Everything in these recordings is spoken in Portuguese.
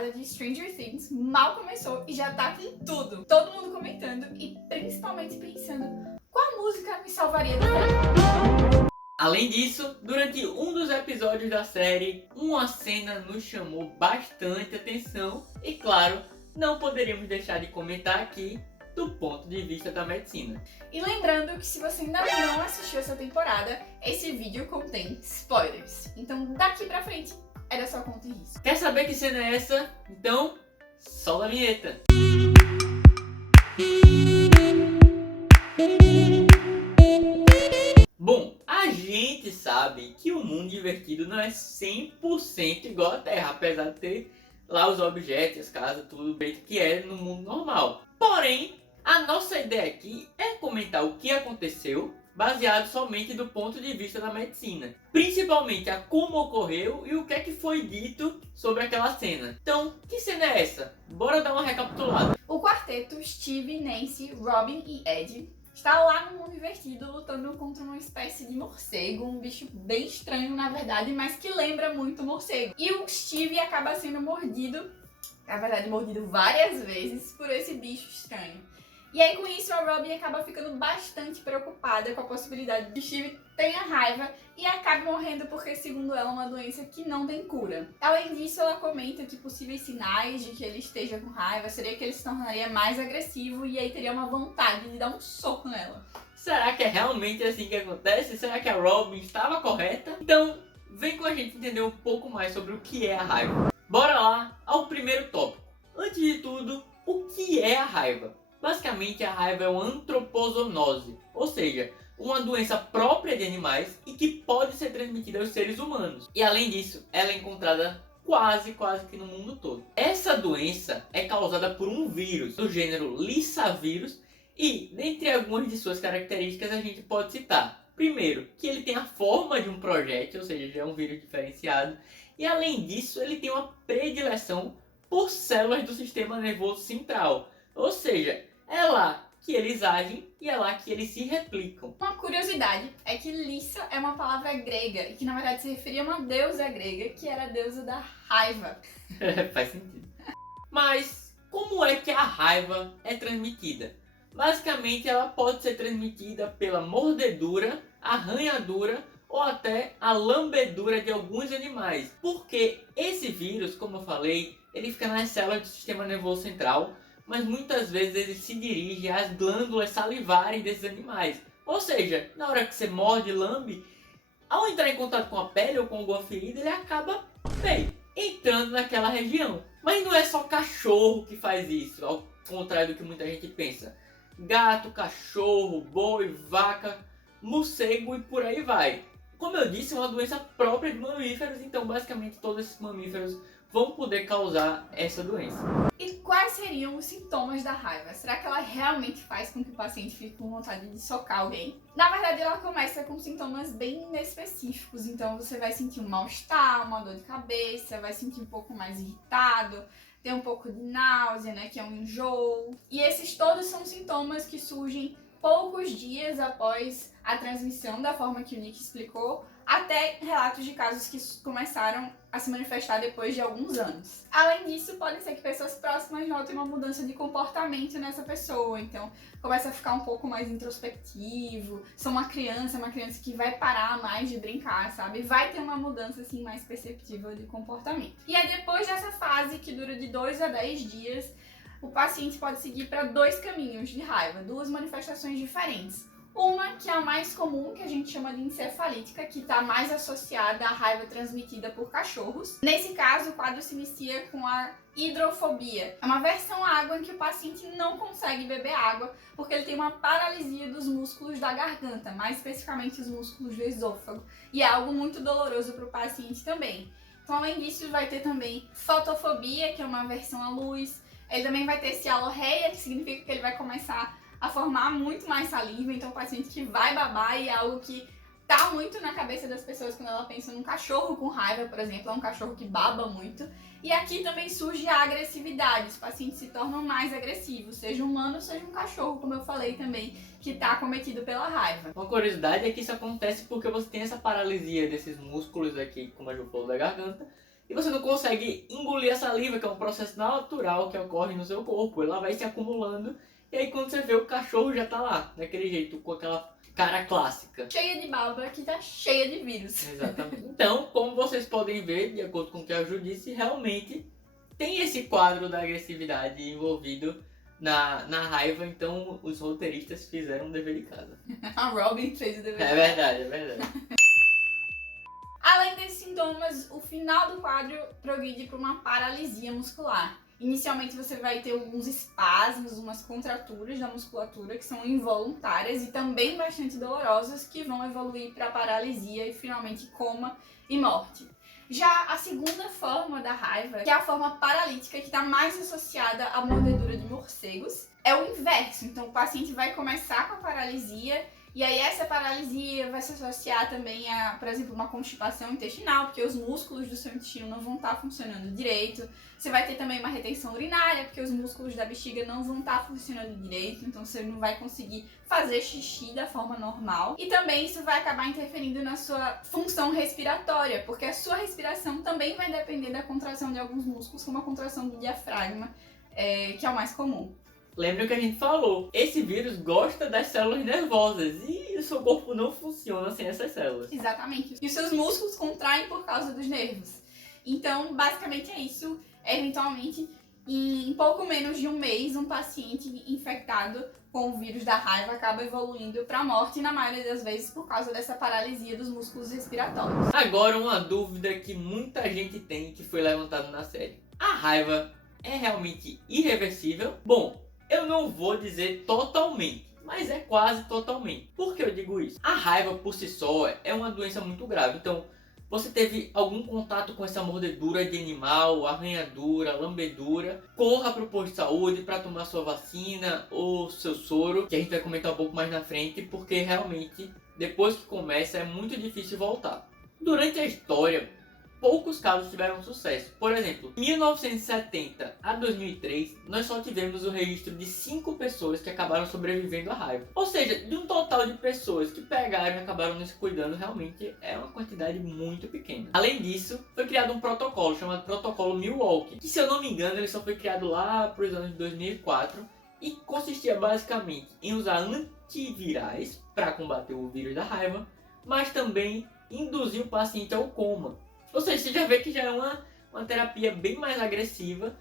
temporada de Stranger Things mal começou e já tá com tudo. Todo mundo comentando e principalmente pensando qual música me salvaria da vida. Além disso, durante um dos episódios da série, uma cena nos chamou bastante atenção e, claro, não poderíamos deixar de comentar aqui do ponto de vista da medicina. E lembrando que se você ainda não assistiu essa temporada, esse vídeo contém spoilers. Então daqui pra frente era só conta e risco. Quer saber que cena é essa? Então, solta a vinheta! Bom, a gente sabe que o mundo divertido não é 100% igual à Terra, apesar de ter lá os objetos, as casas, tudo bem que é no mundo normal. Porém, a nossa ideia aqui é comentar o que aconteceu baseado somente do ponto de vista da medicina. Principalmente a como ocorreu e o que é que foi dito sobre aquela cena. Então, que cena é essa? Bora dar uma recapitulada. O quarteto Steve, Nancy, Robin e Ed está lá no mundo invertido lutando contra uma espécie de morcego, um bicho bem estranho na verdade, mas que lembra muito morcego. E o Steve acaba sendo mordido, na verdade mordido várias vezes, por esse bicho estranho. E aí com isso a Robin acaba ficando bastante preocupada com a possibilidade de Steve tenha raiva e acaba morrendo porque, segundo ela, é uma doença que não tem cura. Além disso, ela comenta que possíveis sinais de que ele esteja com raiva seria que ele se tornaria mais agressivo e aí teria uma vontade de dar um soco nela. Será que é realmente assim que acontece? Será que a Robin estava correta? Então, vem com a gente entender um pouco mais sobre o que é a raiva. Bora lá ao primeiro tópico. Antes de tudo, o que é a raiva? Basicamente, a raiva é uma antropozoonose, ou seja, uma doença própria de animais e que pode ser transmitida aos seres humanos. E além disso, ela é encontrada quase que no mundo todo. Essa doença é causada por um vírus do gênero Lyssavirus e, dentre algumas de suas características, a gente pode citar: primeiro, que ele tem a forma de um projétil, ou seja, já é um vírus diferenciado, e além disso, ele tem uma predileção por células do sistema nervoso central, ou seja, é lá que eles agem e é lá que eles se replicam. Uma curiosidade é que Lissa é uma palavra grega e que na verdade se referia a uma deusa grega que era a deusa da raiva. Faz sentido. Mas como é que a raiva é transmitida? Basicamente ela pode ser transmitida pela mordedura, arranhadura ou até a lambedura de alguns animais. Porque esse vírus, como eu falei, ele fica nas células do sistema nervoso central, mas muitas vezes ele se dirige às glândulas salivares desses animais. Ou seja, na hora que você morde e lambe, ao entrar em contato com a pele ou com alguma ferida, ele acaba entrando naquela região. Mas não é só cachorro que faz isso, ao contrário do que muita gente pensa. Gato, cachorro, boi, vaca, morcego e por aí vai. Como eu disse, é uma doença própria de mamíferos, então basicamente todos esses mamíferos vão poder causar essa doença. E quais seriam os sintomas da raiva? Será que ela realmente faz com que o paciente fique com vontade de socar alguém? Na verdade, ela começa com sintomas bem inespecíficos, então você vai sentir um mal-estar, uma dor de cabeça, vai sentir um pouco mais irritado, tem um pouco de náusea, né, que é um enjoo. E esses todos são sintomas que surgem poucos dias após a transmissão, da forma que o Nick explicou, até relatos de casos que começaram a se manifestar depois de alguns anos. Além disso, pode ser que pessoas próximas notem uma mudança de comportamento nessa pessoa, então começa a ficar um pouco mais introspectivo, são uma criança que vai parar mais de brincar, sabe? Vai ter uma mudança assim mais perceptível de comportamento. E aí depois dessa fase, que dura de 2 a 10 dias, o paciente pode seguir para 2 caminhos de raiva, 2 manifestações diferentes. Uma que é a mais comum, que a gente chama de encefalítica, que está mais associada à raiva transmitida por cachorros. Nesse caso, o quadro se inicia com a hidrofobia. É uma aversão à água em que o paciente não consegue beber água porque ele tem uma paralisia dos músculos da garganta, mais especificamente os músculos do esôfago. E é algo muito doloroso para o paciente também. Então, além disso, vai ter também fotofobia, que é uma aversão à luz. Ele também vai ter cialorreia, que significa que ele vai começar a formar muito mais saliva, então o paciente que vai babar e é algo que tá muito na cabeça das pessoas quando ela pensa num cachorro com raiva, por exemplo, é um cachorro que baba muito. E aqui também surge a agressividade, os pacientes se tornam mais agressivos, seja humano, seja um cachorro, como eu falei também, que tá acometido pela raiva. Uma curiosidade é que isso acontece porque você tem essa paralisia desses músculos aqui, como a Ju falou, da garganta, e você não consegue engolir a saliva, que é um processo natural que ocorre no seu corpo. Ela vai se acumulando e aí quando você vê, o cachorro já tá lá, daquele jeito, com aquela cara clássica. Cheia de baba que tá cheia de vírus. Exatamente. Então, como vocês podem ver, de acordo com o que a Ju disse, realmente tem esse quadro da agressividade envolvido na raiva, então os roteiristas fizeram um dever de casa. A Robin fez o dever. É verdade, é verdade. Além desses sintomas, o final do quadro progride para uma paralisia muscular. Inicialmente você vai ter alguns espasmos, umas contraturas da musculatura que são involuntárias e também bastante dolorosas, que vão evoluir para paralisia e finalmente coma e morte. Já a segunda forma da raiva, que é a forma paralítica, que está mais associada à mordedura de morcegos, é o inverso. Então o paciente vai começar com a paralisia e aí essa paralisia vai se associar também a, por exemplo, uma constipação intestinal, porque os músculos do seu intestino não vão estar funcionando direito. Você vai ter também uma retenção urinária, porque os músculos da bexiga não vão estar funcionando direito, então você não vai conseguir fazer xixi da forma normal. E também isso vai acabar interferindo na sua função respiratória, porque a sua respiração também vai depender da contração de alguns músculos, como a contração do diafragma, que é o mais comum. Lembra o que a gente falou, esse vírus gosta das células nervosas e o seu corpo não funciona sem essas células. Exatamente. E os seus músculos contraem por causa dos nervos. Então, basicamente é isso. Eventualmente, em pouco menos de um mês, um paciente infectado com o vírus da raiva acaba evoluindo para a morte, na maioria das vezes por causa dessa paralisia dos músculos respiratórios. Agora uma dúvida que muita gente tem, que foi levantada na série. A raiva é realmente irreversível? Bom, eu não vou dizer totalmente, mas é quase totalmente. Por que eu digo isso? A raiva por si só é uma doença muito grave. Então, você teve algum contato com essa mordedura de animal, arranhadura, lambedura, corra para o posto de saúde para tomar sua vacina ou seu soro, que a gente vai comentar um pouco mais na frente, porque realmente, depois que começa, é muito difícil voltar. Durante a história, poucos casos tiveram sucesso. Por exemplo, em 1970 a 2003, nós só tivemos o registro de 5 pessoas que acabaram sobrevivendo à raiva. Ou seja, de um total de pessoas que pegaram e acabaram não se cuidando, realmente é uma quantidade muito pequena. Além disso, foi criado um protocolo chamado Protocolo Milwaukee, que, se eu não me engano, ele só foi criado lá para os anos de 2004 e consistia basicamente em usar antivirais para combater o vírus da raiva, mas também induzir o paciente ao coma. Ou seja, você já vê que já é uma terapia bem mais agressiva,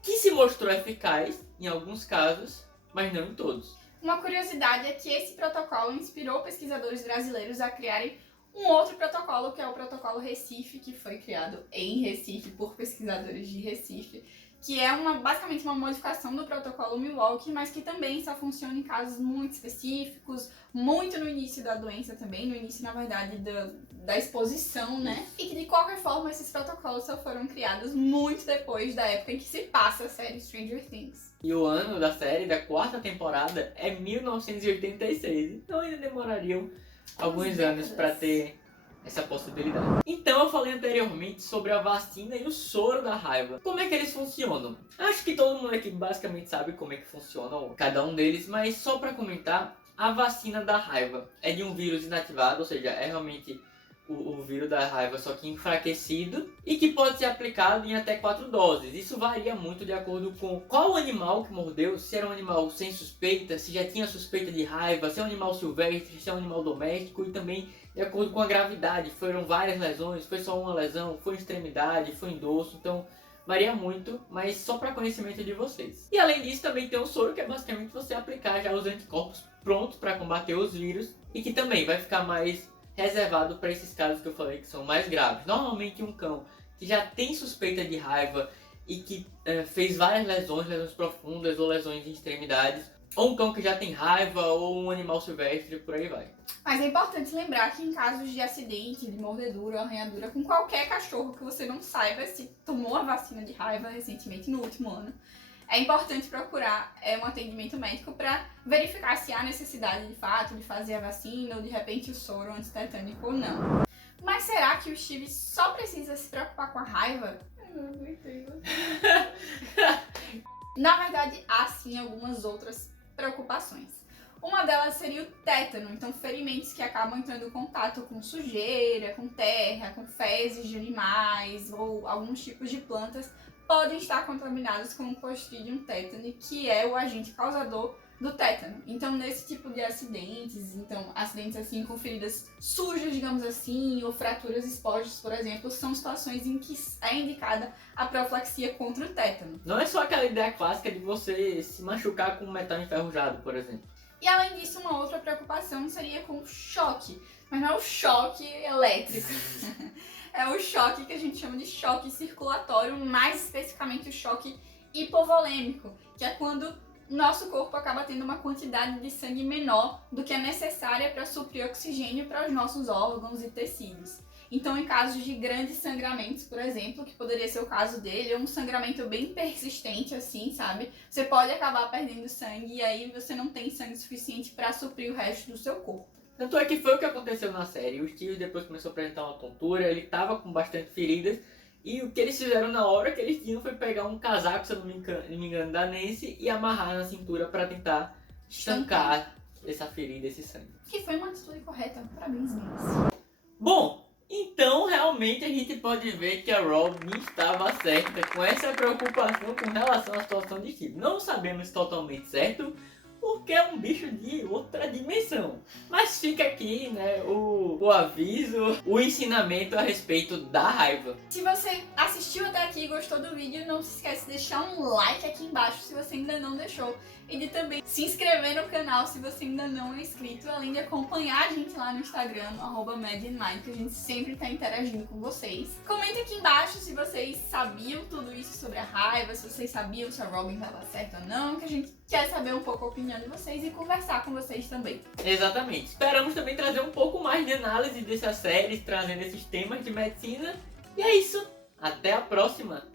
que se mostrou eficaz em alguns casos, mas não em todos. Uma curiosidade é que esse protocolo inspirou pesquisadores brasileiros a criarem um outro protocolo, que é o Protocolo Recife, que foi criado em Recife por pesquisadores de Recife, que é basicamente uma modificação do protocolo Milwaukee, mas que também só funciona em casos muito específicos, muito no início da doença também, no início, na verdade, da exposição, né? E que, de qualquer forma, esses protocolos só foram criados muito depois da época em que se passa a série Stranger Things. E o ano da série, da 4ª temporada, é 1986, então ainda demorariam alguns anos para ter essa possibilidade. Então eu falei anteriormente sobre a vacina e o soro da raiva. Como é que eles funcionam? Acho que todo mundo aqui basicamente sabe como é que funcionam cada um deles, mas só para comentar, a vacina da raiva é de um vírus inativado, ou seja, é realmente o vírus da raiva, só que enfraquecido, e que pode ser aplicado em até 4 doses. Isso varia muito de acordo com qual animal que mordeu, se era um animal sem suspeita, se já tinha suspeita de raiva, se é um animal silvestre, se é um animal doméstico, e também de acordo com a gravidade. Foram várias lesões, foi só uma lesão, foi em extremidade, foi em dorso, então varia muito, mas só para conhecimento de vocês. E além disso também tem o soro, que é basicamente você aplicar já os anticorpos prontos para combater os vírus, e que também vai ficar mais reservado para esses casos que eu falei que são mais graves. Normalmente um cão que já tem suspeita de raiva e que fez várias lesões profundas ou lesões em extremidades, ou um cão que já tem raiva, ou um animal silvestre, por aí vai. Mas é importante lembrar que em casos de acidente, de mordedura ou arranhadura com qualquer cachorro que você não saiba se tomou a vacina de raiva recentemente, no último ano, é importante procurar um atendimento médico para verificar se há necessidade de fato de fazer a vacina ou de repente o soro antitetânico ou não. Mas será que o Steve só precisa se preocupar com a raiva? Eu não aguentei. Na verdade, há sim algumas outras preocupações. Uma delas seria o tétano, então ferimentos que acabam entrando em contato com sujeira, com terra, com fezes de animais ou alguns tipos de plantas podem estar contaminados com o Clostridium tetani, que é o agente causador do tétano. Então, nesse tipo de acidentes, acidentes assim com feridas sujas, digamos assim, ou fraturas expostas, por exemplo, são situações em que é indicada a profilaxia contra o tétano. Não é só aquela ideia clássica de você se machucar com metal enferrujado, por exemplo. E além disso, uma outra preocupação seria com o choque, mas não é o choque elétrico. É o choque que a gente chama de choque circulatório, mais especificamente o choque hipovolêmico, que é quando o nosso corpo acaba tendo uma quantidade de sangue menor do que é necessária para suprir oxigênio para os nossos órgãos e tecidos. Então, em casos de grandes sangramentos, por exemplo, que poderia ser o caso dele, ou um sangramento bem persistente, assim, sabe? Você pode acabar perdendo sangue e aí você não tem sangue suficiente para suprir o resto do seu corpo. Tanto é que foi o que aconteceu na série. O Steve depois começou a apresentar uma tontura, ele tava com bastante feridas. E o que eles fizeram na hora que eles tinham foi pegar um casaco, se eu não me engano, da Nancy e amarrar na cintura para tentar estancar essa ferida, esse sangue. Que foi uma atitude correta. Parabéns, meninas. Bom, então realmente a gente pode ver que a Robin estava certa com essa preocupação com relação à situação de Steve. Não sabemos totalmente certo, porque é um bicho de outra dimensão. Mas fica aqui, né, o aviso, o ensinamento a respeito da raiva. Se você assistiu até aqui e gostou do vídeo, não se esquece de deixar um like aqui embaixo se você ainda não deixou. E de também se inscrever no canal se você ainda não é inscrito, além de acompanhar a gente lá no Instagram, no @MadInMind, que a gente sempre tá interagindo com vocês. Comenta aqui embaixo se vocês sabiam tudo isso sobre a raiva, se vocês sabiam se a Robin estava certa ou não, que a gente quer saber um pouco a opinião de vocês e conversar com vocês também. Exatamente. Esperamos também trazer um pouco mais de análise dessas séries, trazendo esses temas de medicina. E é isso. Até a próxima!